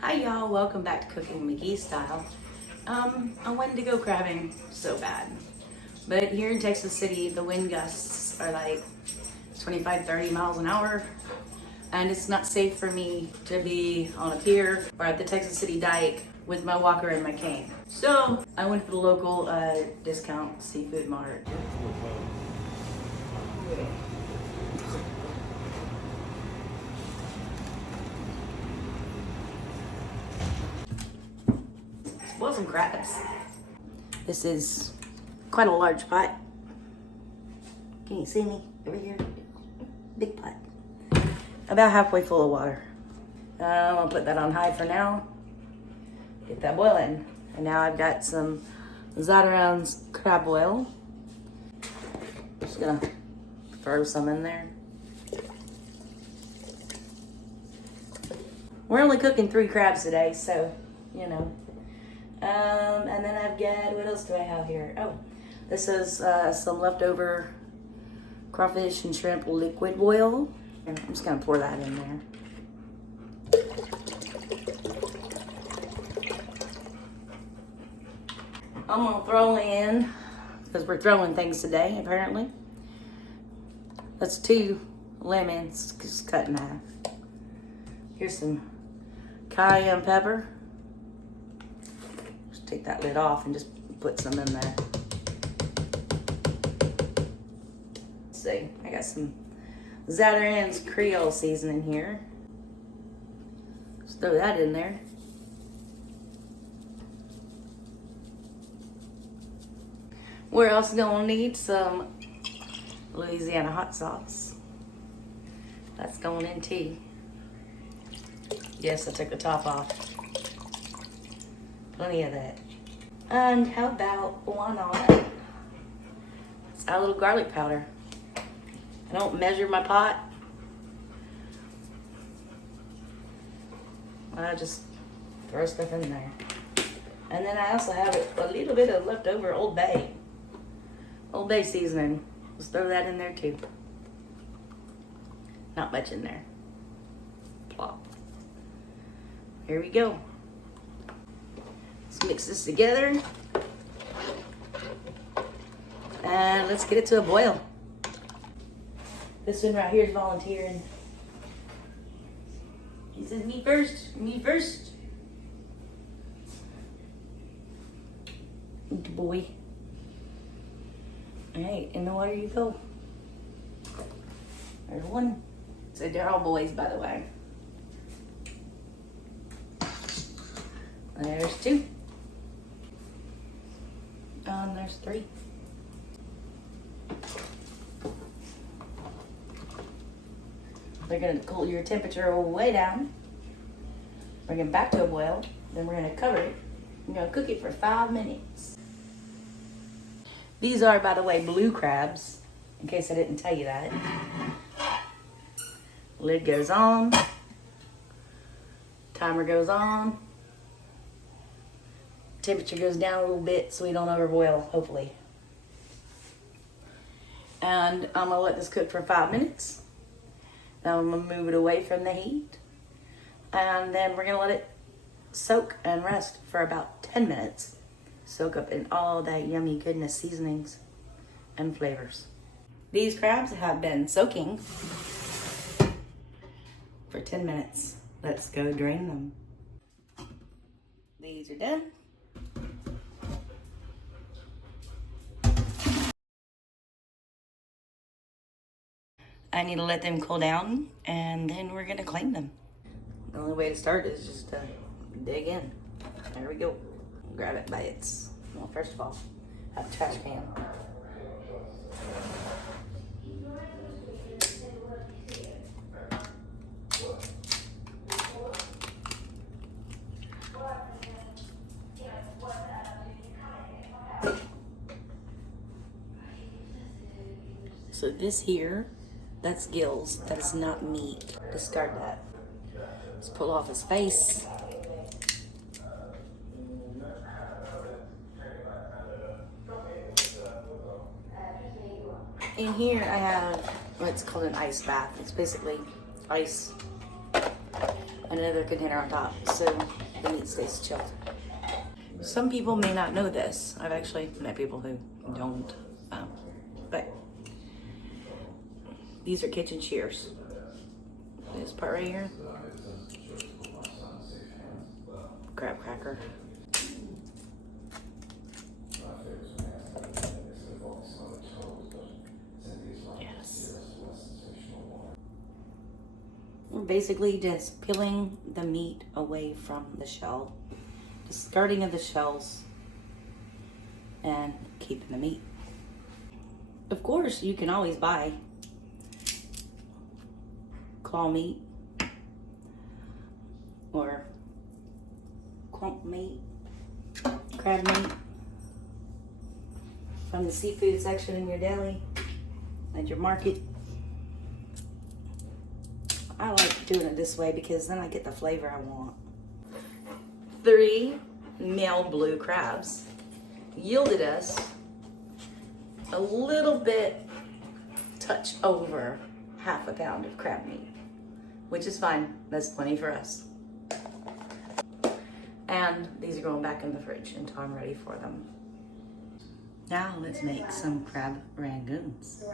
Hi y'all, welcome back to Cooking McGee Style. I wanted to go crabbing so bad, but here in Texas City, the wind gusts are like 25, 30 miles an hour, and it's not safe for me to be on a pier or at the Texas City dike with my walker and my cane. So I went to the local discount seafood mart. Bought some crabs. This is quite a large pot. Can you see me over here? Big pot. About halfway full of water. I'm gonna put that on high for now. Get that boiling. And now I've got some Zatarain's crab oil. Just gonna throw some in there. We're only cooking 3 crabs today, so you know. And then I've got, what else do I have here? Oh, this is some leftover crawfish and shrimp liquid oil. I'm just gonna pour that in there. I'm gonna throw in, because we're throwing things today, apparently. That's 2 lemons, just cut in half. Here's some cayenne pepper. Just take that lid off and just put some in there. Let's see, I got some Zatarain's Creole seasoning here. Just throw that in there. We're also gonna need some Louisiana hot sauce. That's going in too. Yes, I took the top off. Plenty of that. And how about one on it? It's a little garlic powder. I don't measure my pot. I just throw stuff in there. And then I also have a little bit of leftover Old Bay. Old Bay seasoning. Let's throw that in there too. Not much in there. Plop. Here we go. Let's mix this together. And let's get it to a boil. This one right here is volunteering. He says, me first, me first. Good boy. All right, in the water you go. There's one. So they're all boys, by the way. There's 2. And there's 3. They're gonna cool your temperature way down. Bring it back to a boil. Then we're gonna cover it. We're gonna cook it for 5 minutes. These are, by the way, blue crabs, in case I didn't tell you that. Lid goes on. Timer goes on. Temperature goes down a little bit so we don't overboil, hopefully. And I'm gonna let this cook for 5 minutes. Now I'm gonna move it away from the heat. And then we're gonna let it soak and rest for about 10 minutes. Soak up in all that yummy goodness, seasonings and flavors. These crabs have been soaking for 10 minutes. Let's go drain them. These are done. I need to let them cool down, and then we're gonna clean them. The only way to start is just to dig in. There we go. Grab it by its, well, first of all, have a trash can. So this here, that's gills. That is not meat. Discard that. Let's pull off his face. In here I have what's called an ice bath. It's basically ice and another container on top, so the meat stays chilled. Some people may not know this. I've actually met people who don't, but these are kitchen shears. This part right here, crab cracker. Yes. We're basically just peeling the meat away from the shell, discarding of the shells, and keeping the meat. Of course, you can always buy claw meat or clump meat, crab meat from the seafood section in your deli at your market. I like doing it this way because then I get the flavor I want. 3 male blue crabs yielded us a little bit touch over half a pound of crab meat, which is fine. That's plenty for us. And these are going back in the fridge until I'm ready for them. Now let's make some crab rangoons.